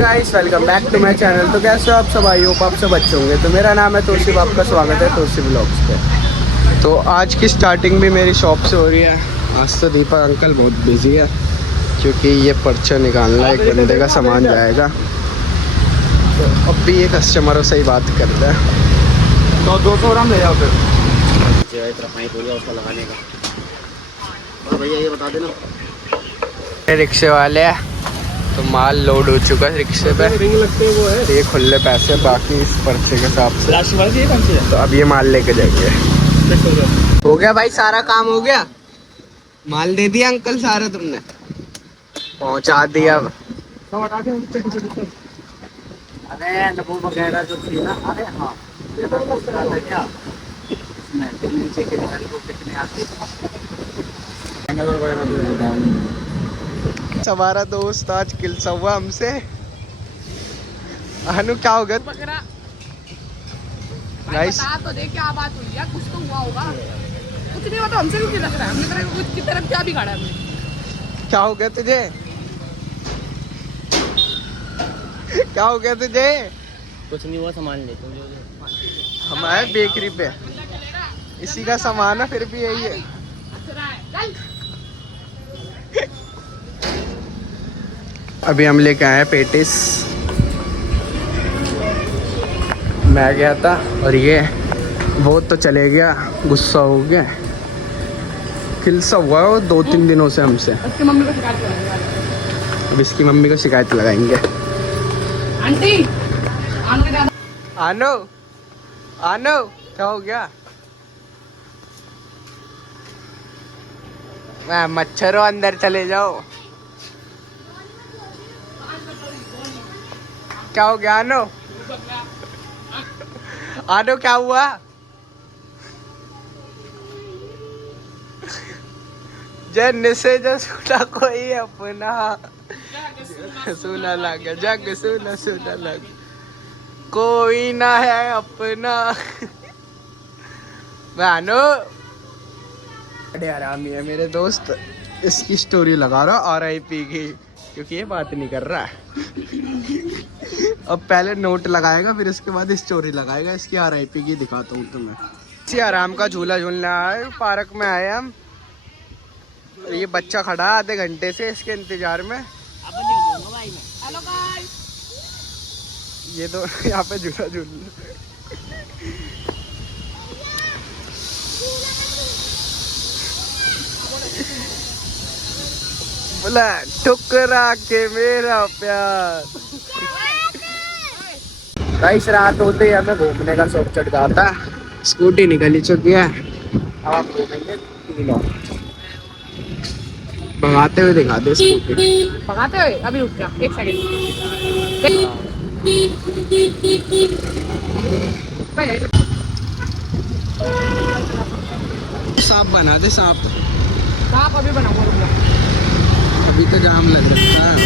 Guys welcome back to my channel. तो कैसे हो आप सब? आई होप आप सब अच्छे होंगे। तो मेरा नाम है तोशिब, आपका स्वागत है तोशिब व्लॉग्स पे। तो आज की स्टार्टिंग भी मेरी शॉप से हो रही है। आज तो दीपक अंकल बहुत बिजी है क्योंकि ये पर्चा निकालना है, एक बंदे का सामान जाएगा। तो अब भी ये कस्टमरों से ही बात करते हैं। तो 200 ग्राम ले जाओ फिर। उसका लगाने का और भैया ये बता देना। रिक्शे वाले हैं तो माल लोड हो चुका है रिक्शे पे। रिंग लगते हैं वो है, तो ये खुले पैसे बाकी इस पर्चे के हिसाब से। तो अब ये माल लेके जाएंगे। हो गया भाई, सारा काम हो गया। माल दे दिया अंकल सारा तुमने? पहुंचा दिया। अरे वो वगैरह जो थी ना, अरे हाँ क्या नीचे के कितने आते। हमारा दोस्त आज किलसा हुआ हमसे। अनु क्या हो गया? गाइस बता तो दे क्या बात हुई है, कुछ तो हुआ होगा। कुछ नहीं हुआ तो हमसे क्यों लग रहा है? हमने तेरे कुछ की तरफ क्या बिगाड़ा हमने? क्या हो गया तुझे? क्या हो गया तुझे? कुछ नहीं हुआ, सामान ले तुम। हम आए बेकरी पे, इसी का सामान है, फिर भी यही है। अभी हम लेके आए पेटिस। मैं गया था और ये वो तो चले गया, गुस्सा हो गया, खिलसा हुआ वो 2-3 दिनों से हमसे। उसकी मम्मी को शिकायत करेंगे। अब इसकी मम्मी को शिकायत लगाएंगे। आंटी आन के दादा आनो आनो क्या हो गया? मैं मच्छरों अंदर चले जाओ। क्या हो गया आनो? आनो क्या हुआ? जन से जो सुना कोई अपना सुना लगा, जग सुना सुना लगा, कोई ना है अपना। आनो बड़े आरामी है मेरे दोस्त। इसकी स्टोरी लगा रहा RIP की, क्योंकि ये बात नहीं कर रहा है। अब पहले नोट लगाएगा, फिर इसके बाद स्टोरी लगाएगा। इसकी RIP की दिखाता हूँ तुम्हें। इसी आराम का झूला झूलने आए, पार्क में आए हम। ये बच्चा खड़ा है आधे घंटे से इसके इंतजार में। हेलो गाइस, ये तो यहाँ पे झूला झूल बोला ठुकरा के मेरा प्यार। गाइस रात होते ही हमें घूमने का शौक चढ़ जाता है। स्कूटी निकल चुकी है, अब हम घूमेंगे तीनों। भगाते हुए दिखा दे स्कूटी। भगाते हुए अभी रुक जा एक सेकंड। सांप बना दे, सांप। आप अभी बनाऊंगा, रुक जा। अभी तो जाम लग रखा है।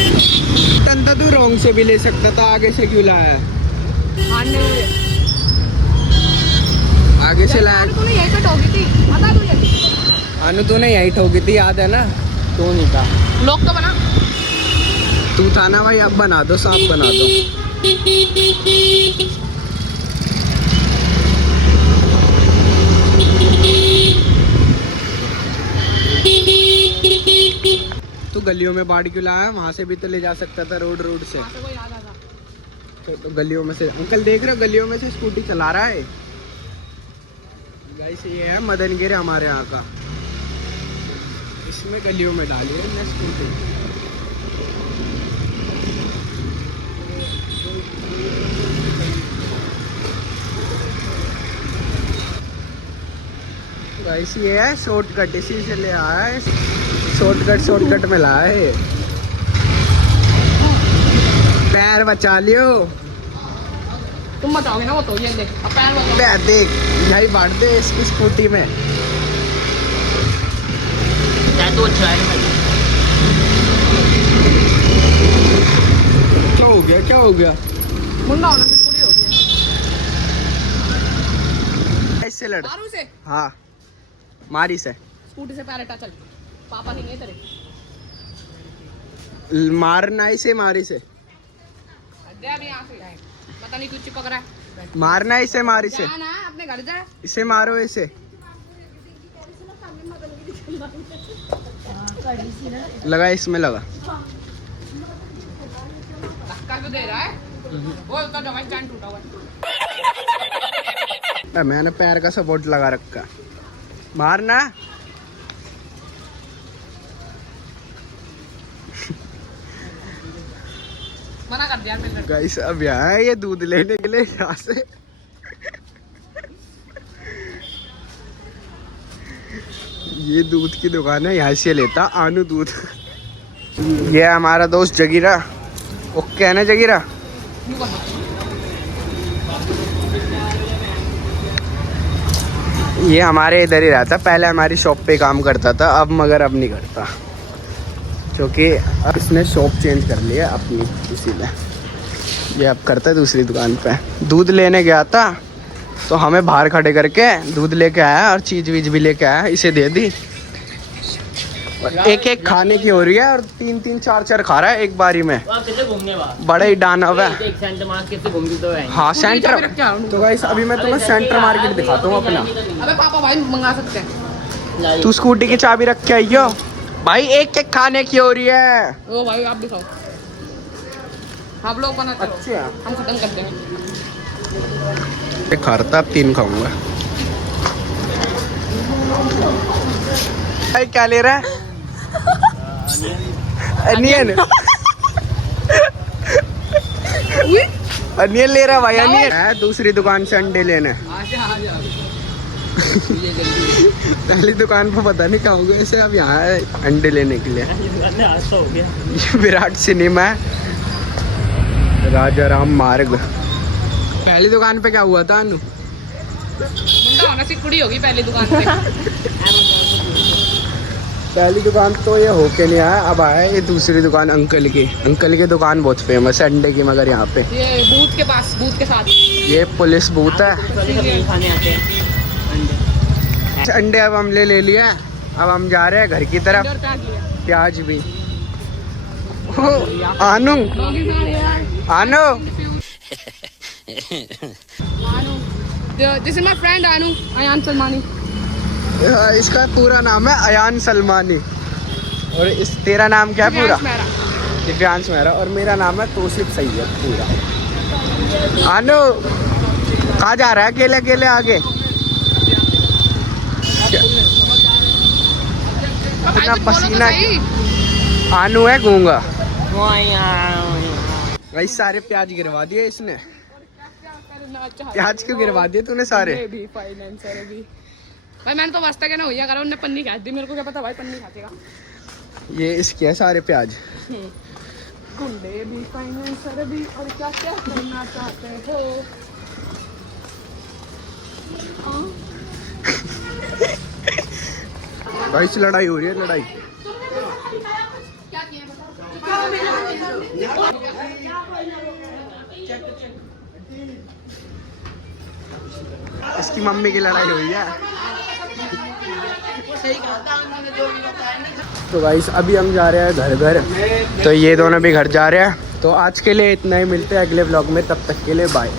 टंटा तू रोंग से भी ले सकता था, आगे से क्यों लाया? आगे से लाया। तूने यही पे ठोकी थी, पता है तुझे? अनु तूने यही ठोकी थी, याद है ना? तू नहीं था। लोग तो बना। तू था ना भाई। अब बना दो, सांप बना दो। तू गलियों में बाढ़ क्यों लाया? वहां से भी तो ले जा सकता था, रोड से। तो गलियों में से अंकल देख रहे हो, गलियों में से स्कूटी चला रहा है। गाइस ये है मदनगिर हमारे यहाँ का। इसमें गलियों में डाली है ना स्कूटी। गाइस ये है शॉर्टकट, इसी से ले आया है। शॉर्टकट में लाया है। पैर बचा लियो। तुम बताओगे ना, वो तो ये देख अब पैर बचा। देख यही बांट दे इसकी स्कूटी में। तो अच्छा है। क्या हो गया? क्या हो गया? मुंडा होना से पूरी हो गई। ऐसे लड़। मारू से? हाँ मारी से। स्कूटी से पैर हटा, चल। पापा नहीं है तेरे। मारना इसे, मारी से। दे अभी यहाँ से पता नहीं क्यों चिपक रहा है मारना है इसे, मार इसे, जा ना अपने घर जा इसे मारो इसे। लगा इसमें लगा। धक्का क्यों दे रहा है वो उसका दवाई स्टैंड टूटा हुआ है मैंने पैर का सपोर्ट लगा रखा। मारना। मना कर दिया मैंने गाइस अब यहाँ है ये दूध लेने के लिए यहाँ से। ये दूध की दुकान है, यहाँ से लेता आनू दूध। ये है हमारा दोस्त जगीरा। ओके है ना जगीरा? ये हमारे इधर ही रहता, पहले हमारी शॉप पे काम करता था, अब मगर अब नहीं करता क्योंकि अब इसने शॉप चेंज कर लिया अपनी, इसीलिए ये अब करता है दूसरी दुकान पे। दूध लेने गया था तो हमें बाहर खड़े करके दूध लेके आया और चीज वीज भी लेके आया, इसे दे दी। एक एक खाने की हो रही है और 3-3 4-4 खा रहा है एक बारी में। बड़े ही दानव है। हाँ सेंटर। तो गाइस अभी मैं तुम्हें सेंटर मार्केट दिखाता हूँ अपना। अबे पापा भाई मंगा सकते हैं तू स्कूटी की चाबी रख के आइयो भाई, एक एक खाने की हो रही है। ओ भाई आप भी खाओ, आप लोग बनाते हो अच्छा हम खत्म कर देंगे। खाता अब 3 खाऊंगा। भाई क्या ले रहा है? अनियन। अनियन ले रहा भाई, अनियन है। दूसरी दुकान से अंडे लेने। पहली दुकान पर पता नहीं कहाँ गए इसे, अब यहाँ है अंडे लेने के लिए। विराट सिनेमा है, राजा राम मार्ग। पहली दुकान पे क्या हुआ था अनु? मुंडा होना सी कुड़ी होगी पहली दुकान पे। पहली दुकान तो ये होके नहीं आया, अब आया ये दूसरी दुकान अंकल की। अंकल की दुकान बहुत फेमस है अंडे की, मगर यहाँ पे ये बूथ के पास, बूथ के साथ ये पुलिस बूथ है। खाने आते हैं अंडे अब हमने ले लिया, अब हम जा रहे हैं घर की तरफ। प्याज भी। ओ, आनू आनू दिस इज माय फ्रेंड आनू, अयान सलमानी। इसका पूरा नाम है अयान सलमानी। और इस तेरा नाम क्या है पूरा? दिव्यांश मेहरा। और मेरा नाम है तौसीफ सैयद पूरा। आनू कहाँ जा रहा है अकेले अकेले आगे? इतना पसीना। आनू है गूंगा। भाई सारे प्याज गिरवा दिए इसने। प्याज क्यों गिरवा दिए तूने सारे? भाई मैंने तो वास्ता क्या ना हुई अगर उन्होंने पन्नी खा दी, मेरे को क्या पता भाई पन्नी खातेगा। ये इसके है सारे प्याज। गुंडे भी फाइनेंसर भी और क्या क्या करना चाहते हो। भाई से लड़ाई हो रही है, लड़ाई। इसकी मम्मी की लड़ाई हुई है। तो गाइस अभी हम जा रहे हैं घर। तो ये दोनों भी घर जा रहे हैं। तो आज के लिए इतना ही, मिलते हैं अगले व्लॉग में, तब तक के लिए बाय।